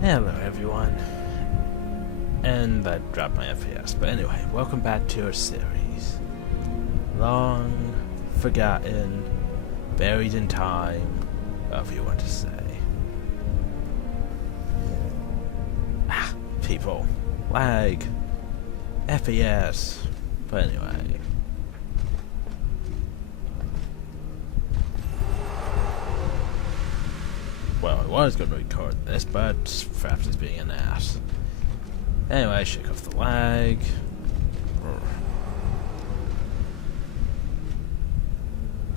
Hello everyone. And that dropped my FPS. But anyway, welcome back to our series. Long forgotten, buried in time, however you want to say. People. Lag. FPS. But anyway. Well, I was going to record this, but perhaps it's being an ass. Anyway, shake off the lag.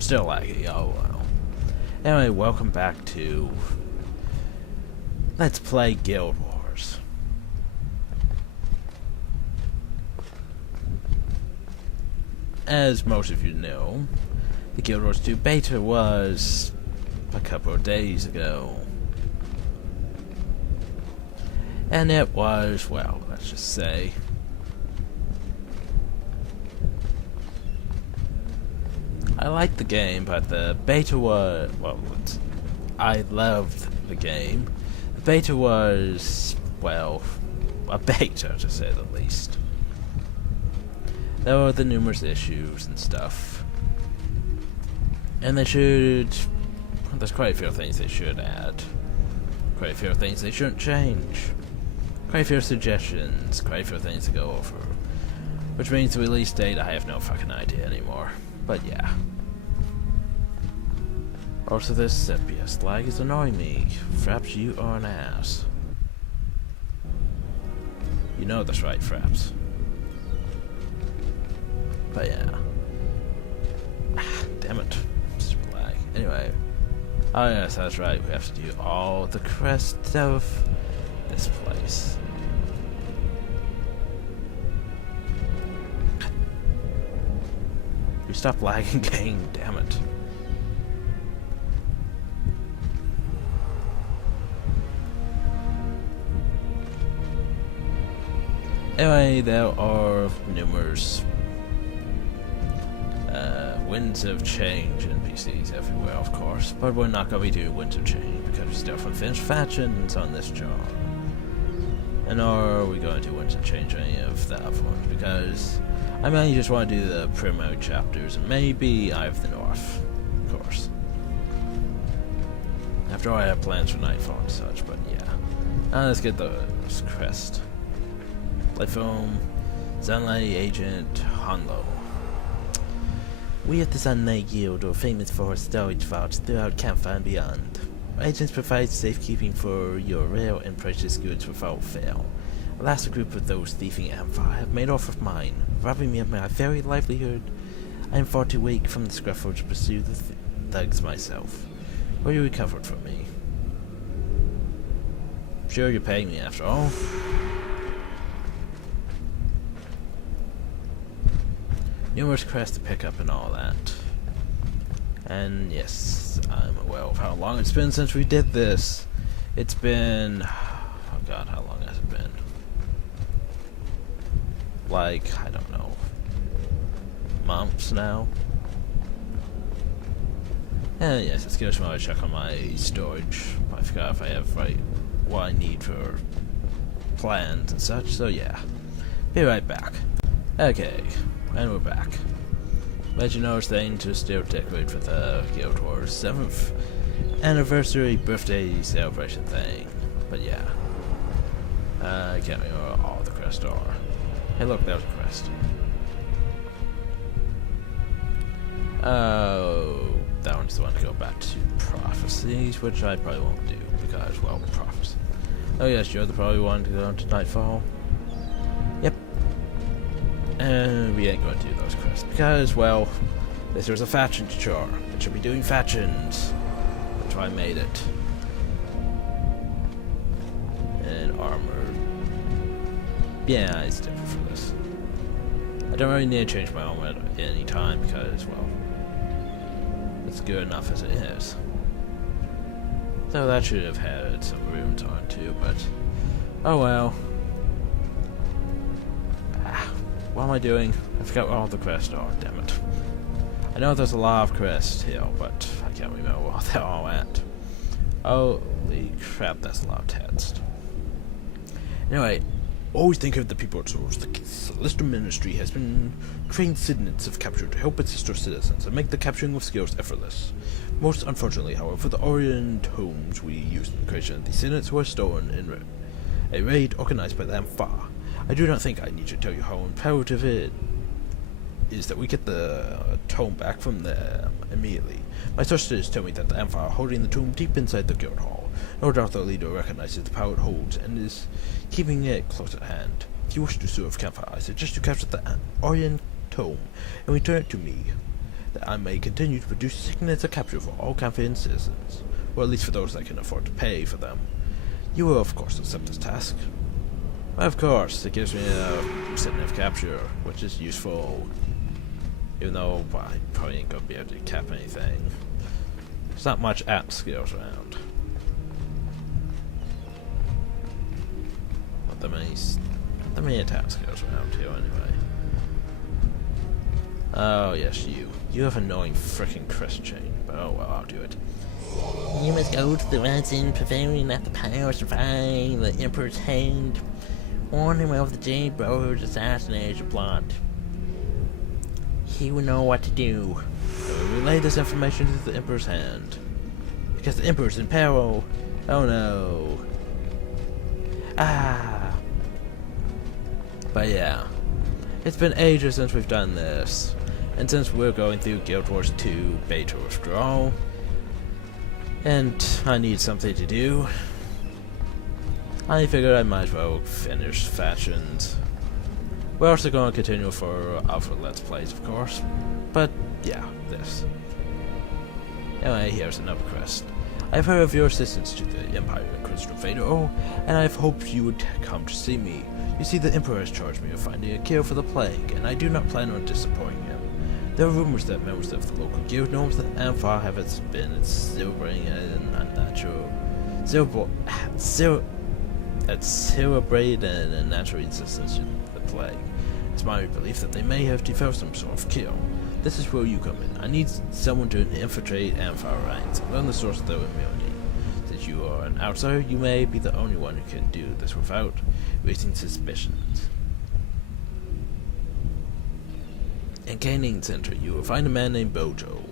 Still laggy, oh well. Anyway, welcome back to Let's Play Guild Wars. As most of you know, the Guild Wars 2 beta was a couple of days ago. And it was, well, let's just say, I liked the game, but the beta was, well, I loved the game. The beta was, well, a beta to say the least. There were the numerous issues and stuff. And they should, there's quite a few things they should add. Quite a few things they shouldn't change. Quite a few suggestions, quite a few things to go over. Which means the release date, I have no fucking idea anymore. But yeah. Also this FPS lag is annoying me. Fraps, you are an ass. You know that's right, Fraps. But yeah. Damn it. Stupid lag. Anyway. Oh yes, that's right. We have to do all the crest of this place. You stop lagging, game. Damn it. Anyway, there are numerous winds of change in PCs everywhere, of course, but we're not going to be doing winds of change because we still haven't finished factions on this job. And nor are we going to do winds of change any of the other ones because I mainly just want to do the primary chapters and maybe Eye of the North, of course. After all, I have plans for Nightfall and such, but yeah. Now let's get those crest. Lightfoam, Sunlight Agent, Hanlo. We at the Sunlight Guild are famous for our storage vaults throughout Cantha and beyond. Our agents provide safekeeping for your rare and precious goods without fail. Alas, a group of those thieving Amphi have made off with mine, robbing me of my very livelihood. I am far too weak from the scruffle to pursue the thugs myself. Will you recover it from me? Sure, you're paying me after all. Numerous crests to pick up and all that. And yes, I'm aware of how long it's been since we did this. It's been, oh god, how long has it been? Like, I don't know, months now? And yes, let's give a check on my storage. I forgot if I have what I need for plans and such, so yeah. Be right back. Okay. And we're back. Let you know, staying to still decorate for the Guild Wars 7th anniversary birthday celebration thing. But yeah. I can't remember where all the crests are. Hey look, there's a crest. Oh, that one's the one to go back to prophecies, which I probably won't do because, well, prophecy. Oh yes, you're the probably one to go into Nightfall. Yep. And we ain't going to do those crests because, well, this was a faction chore. It should be doing factions. That's why I made it. And armor. Yeah, it's different for this. I don't really need to change my armor at any time because, well, it's good enough as it is. Though that should have had some runes on too, but oh well. What am I doing? I forgot where all the crests are, damn it. I know there's a lot of crests here, but I can't remember where they're all at. Holy crap, that's a lot of text. Anyway, always think of the people at source. The Celestial Ministry has been trained citizens of capture to help its sister citizens and make the capturing of skills effortless. Most unfortunately, however, the Orion tomes we used in the creation of these citizens were stolen in a raid organized by the Ampha. I do not think I need to tell you how imperative it is that we get the tome back from them immediately. My sources tell me that the Ampha are holding the tomb deep inside the guild hall. No doubt the leader recognizes the power it holds and is keeping it close at hand. If you wish to serve Cantha, I suggest you capture the Orion tome and return it to me, that I may continue to produce signets of capture for all Canthan citizens, or at least for those that can afford to pay for them. You will, of course, accept this task. Of course, it gives me a signet of capture, which is useful. Even though I probably ain't gonna be able to cap anything. There's not much app skills around. Not that many attack skills around here anyway. Oh yes, you. You have annoying frickin' crest chain, but oh well, I'll do it. You must go to the Rising Pavilion at the Palace to find the Emperor's hand. Warn him of the Jade Brother's assassination plot. He will know what to do. I will relay this information to the Emperor's hand. Because the Emperor's in peril. Oh no. Ah. But yeah. It's been ages since we've done this. And since we're going through Guild Wars 2 Beta Withdrawal, and I need something to do, I figured I might as well finish Factions. We're also going to continue for Alpha Let's Plays, of course. But, yeah, this. Anyway, here's another quest. I've heard of your assistance to the Empire Inquisitor Vader O, and I've hoped you would come to see me. You see, the Emperor has charged me with finding a cure for the plague, and I do not plan on disappointing him. There are rumors that members of the local guild knows that Ampha have been celebrating an unnatural celebrated an unnatural resistance to the plague. It's my belief that they may have developed some sort of cure. This is where you come in. I need someone to infiltrate Ampha ranks and learn the source of their immunity. Since you are an outsider, you may be the only one who can do this without raising suspicions. In Canning Center, you will find a man named Bojo,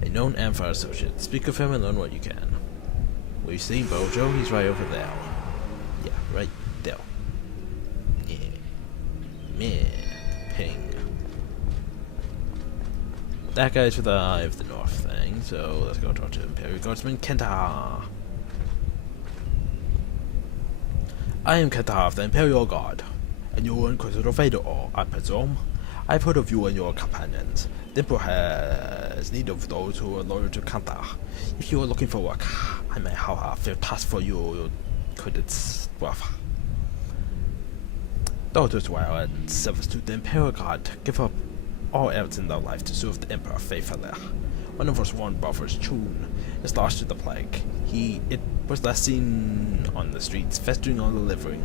a known Ampha associate. Speak with him and learn what you can. Will you see Bojo? He's right over there. Yeah, right there. Yeah. Meh. Ping. That guy's for the Eye of the North thing, so let's go talk to Imperial Guardsman Cantha. I am Cantha of the Imperial Guard, and you are Inquisitor Vader O, I presume. I've heard of you and your companions. The Emperor has need of those who are loyal to Cantha. If you are looking for work, I may have a fair task for you. Could it's rough. Those as well in service to the Imperial Guard give up all else in their life to serve the Emperor faithfully. One of our sworn brothers, Chun, is lost to the plague. It was last seen on the streets, feasting on the living.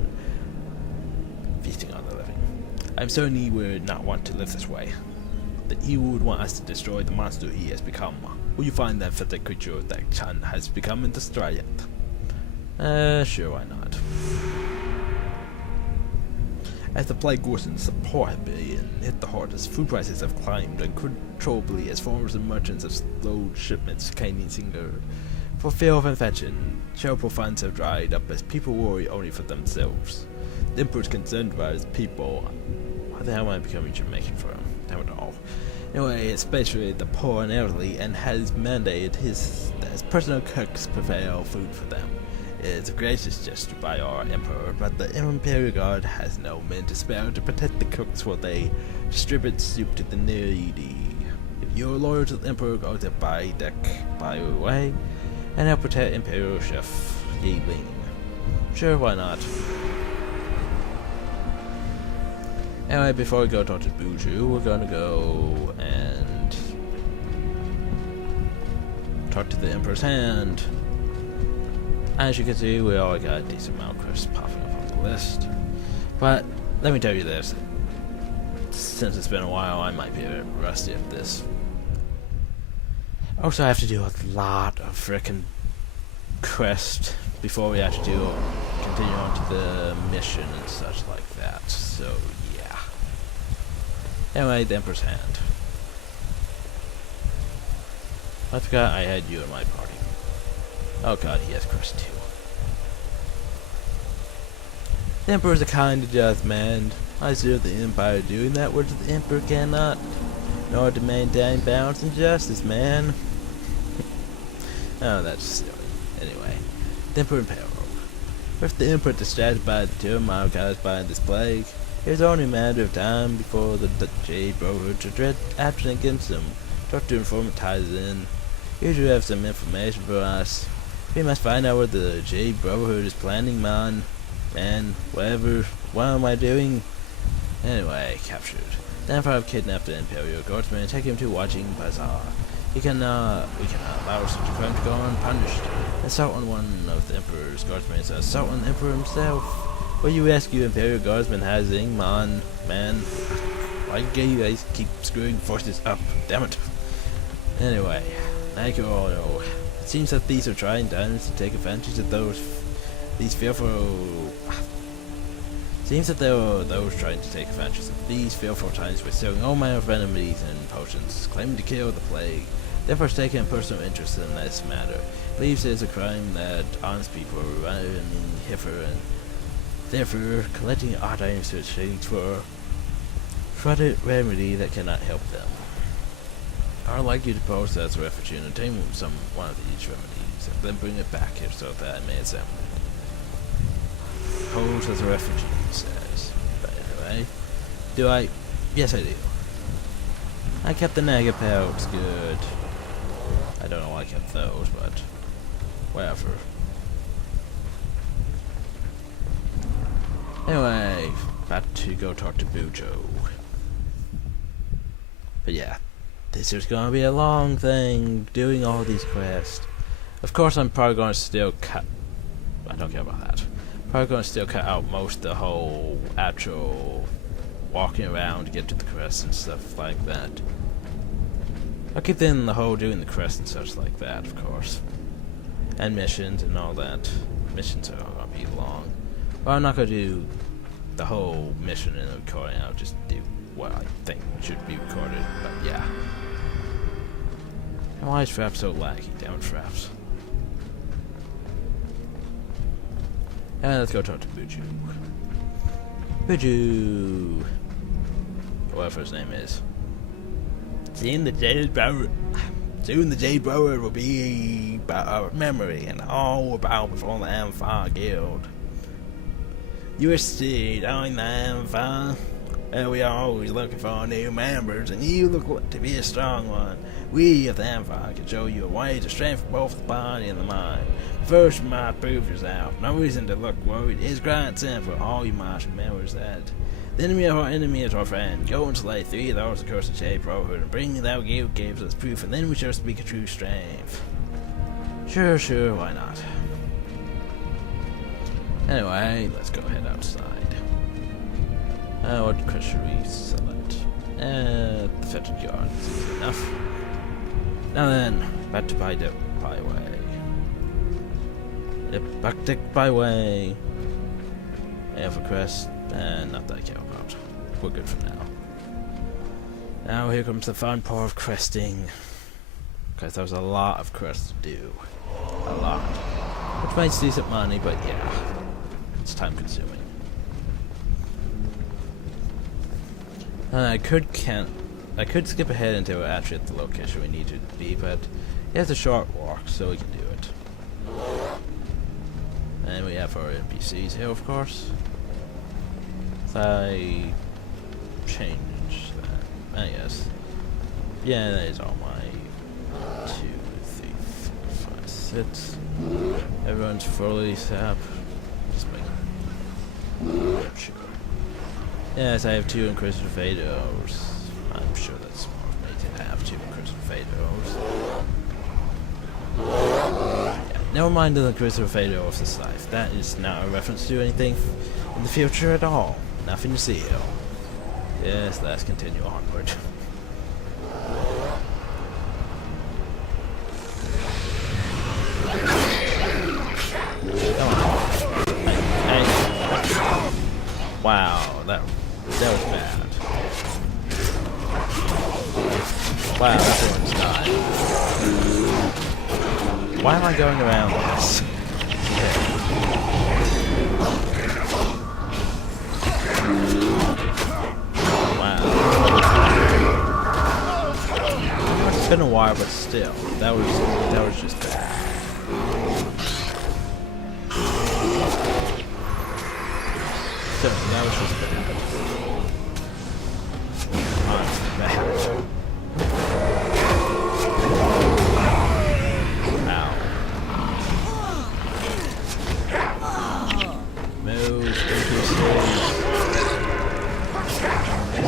Feasting on the living. I'm certain he would not want to live this way. That he would want us to destroy the monster he has become. Will you find that pathetic creature that Chan has become and destroy it? Sure, why not? As the plague worsens, the poor have been hit the hardest. Food prices have climbed uncontrollably as farmers and merchants have slowed shipments Canadian singer. For fear of infection, charitable funds have dried up as people worry only for themselves. The Emperor is concerned about his people. Why the hell am I becoming Jamaican for him? Damn it all. Anyway, especially the poor and elderly, and has mandated his personal cooks prepare food for them. It is a gracious gesture by our Emperor, but the Imperial Guard has no men to spare to protect the cooks while they distribute soup to the needy. If you are loyal to the Emperor, go to by your way, and help protect Imperial Chef Yi Ling. Sure, why not? Anyway, before we go talk to Buju, we're gonna go and talk to the Emperor's Hand. As you can see, we already got a decent amount of quests popping up on the list. But, let me tell you this. Since it's been a while, I might be a bit rusty at this. Also, I have to do a lot of frickin' quests before we actually do continue on to the mission and such like that. So yeah. Anyway, the Emperor's Hand. I forgot I had you in my party. Oh god, he has crest too. The Emperor's a kind and just man. I serve the Empire doing that which the Emperor cannot, nor to maintain balance and justice, man. Oh, that's silly. Anyway, the Emperor in peril. If the Emperor distracted by the turmoil caused by this plague, it is only a matter of time before the Jade Brotherhood should dread action against him. Dr. Informant ties in. Here you have some information for us. We must find out what the Jade Brotherhood is planning, man. Whatever. What am I doing? Anyway, captured. The Emperor kidnapped an Imperial guardsman and take him to Watching Bazaar. We cannot allow such a crime to go unpunished. Assault on one of the Emperor's guardsmen is assault on the Emperor himself. Will you rescue Imperial guardsman Hazing, man? Why do you guys keep screwing forces up? Damn it. Anyway, like you all know, it seems that these are trying times to take advantage of these fearful times by selling all manner of remedies and potions, claiming to kill the plague. The Emperor's taken a personal interest in this matter. Believes it is a crime that honest people are running heifer and therefore collecting odd items to exchange for fraudulent remedy that cannot help them. I would like you to pose as a refugee and obtain one of these remedies, and then bring it back here so that I may examine it. Pose as a refugee, he says. But anyway, do I? Yes, I do. I kept the Naga pelts, good. I don't know why I kept those, but whatever. Anyway, about to go talk to Bujo. But yeah, this is gonna be a long thing, doing all these quests. Of course, I'm probably gonna still cut. I don't care about that. Probably gonna still cut out most of the whole actual walking around to get to the crest and stuff like that. I'll keep in the whole doing the crest and such like that, of course. And missions and all that. Missions are gonna be long. But I'm not gonna do the whole mission in the recording, I'll just do what I think should be recorded, but yeah. And why is Fraps so laggy? Damn it, Fraps. And let's go talk to Buju. Buju! Whatever his name is. Soon the Jade Brotherhood will be our memory and all will bow before the Amphar Guild. You are still on the Amphar, and we are always looking for new members, and you look to be a strong one. We of the Amphar can show you a way to strengthen both the body and the mind. First, you might prove yourself. No reason to look worried. It's quite simple. All you must remember is that the enemy of our enemy is our friend. Go and slay 3 of those accursed Jade Brotherhood and bring thou guild gives us proof, and then we shall speak a true strength. Sure, why not? Anyway, let's go head outside. What quest should we select? The fettered yard is easy enough. Now then, back to Byway. Yep, back to Byway. And for quest, not that I care about. We're good for now. Now here comes the fun part of questing. Because there's a lot of quests to do. A lot. Which makes decent money, but yeah. It's time consuming. I could skip ahead until we're actually at the location we need to be, but it's a short walk, so we can do it. And we have our NPCs here, of course. If I change that, I guess. Yeah, that is all my 2, 3, 4, 5, 6. Everyone's fully set up. Just make sure. Yes, I have 2 Inquisitor Vader O's. I'm sure that's more of me to have 2 Inquisitor Vader O's. Yeah, never mind the Inquisitor Vader O of this life. That is not a reference to anything in the future at all. Nothing to see here. Yes, let's continue onward. Come on. I Wow, that was bad. Wow, everyone's dying. Why am I going around this? Wow. It's been a while, but still, that was just bad. Still, that was just bad. Bad.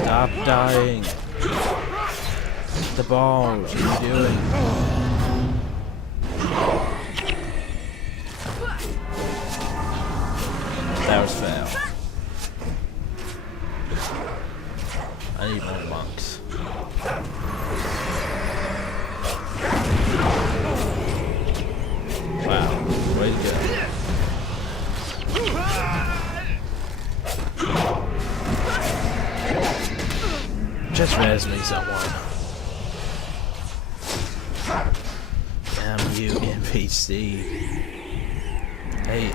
Stop dying. The balls, what are you doing? That was fail. I need more monks. Wow, way to go. Just res me, someone. Damn you, NPC. AI.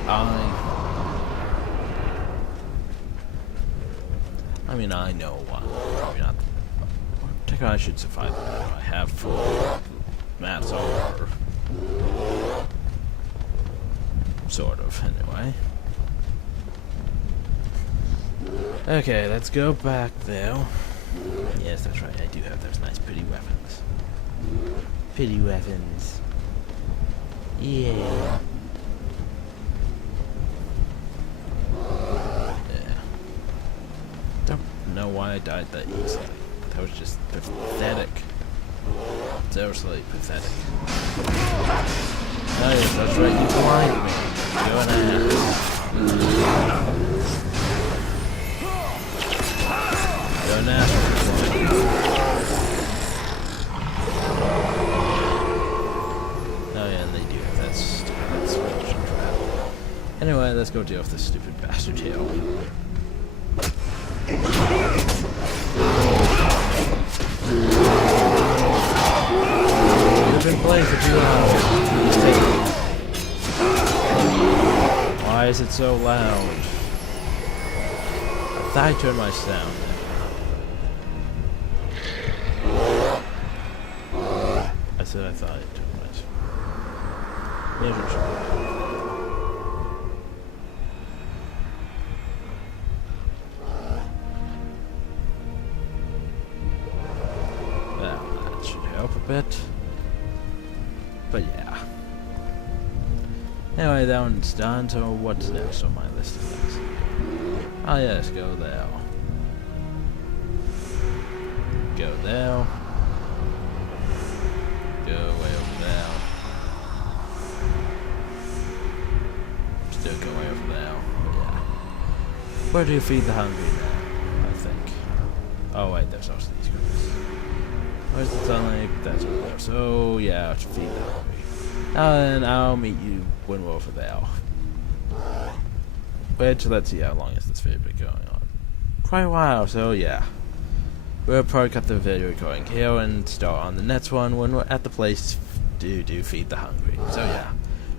I mean, I know one. Probably not. Technically, I should survive the battle. I have 4 mats all over. Sort of, anyway. Okay, let's go back there. Yes, that's right. I do have those nice pretty weapons. Pretty weapons. Yeah. Don't know why I died that easily. That was just pathetic. Seriously pathetic. Oh yes, that's right. You blinded me. Go and Go now. Oh yeah, and they do have that stupid explosion trap. Anyway, let's go deal with this stupid bastard here. We've been playing for 2 hours. Why is it so loud? I thought I turned my sound down. I said I thought I turned my sound. Maybe I should. Well, that should help a bit. But yeah. Anyway, that one's done, so what's next on my list of things? Oh yes, go there. Go there. Go way over there. Still go way over there. Yeah. Where do you feed the hungry now? I think. Oh wait, there's also these guys. Where's the sunlight? That's over there. So yeah, to feed the hungry. And I'll meet you when we're over there. Which, let's see how long is this video been going on. Quite a while, so yeah. We'll probably cut the video recording here and start on the next one when we're at the place to feed the hungry. So yeah,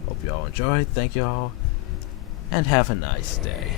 hope you all enjoyed, thank you all, and have a nice day.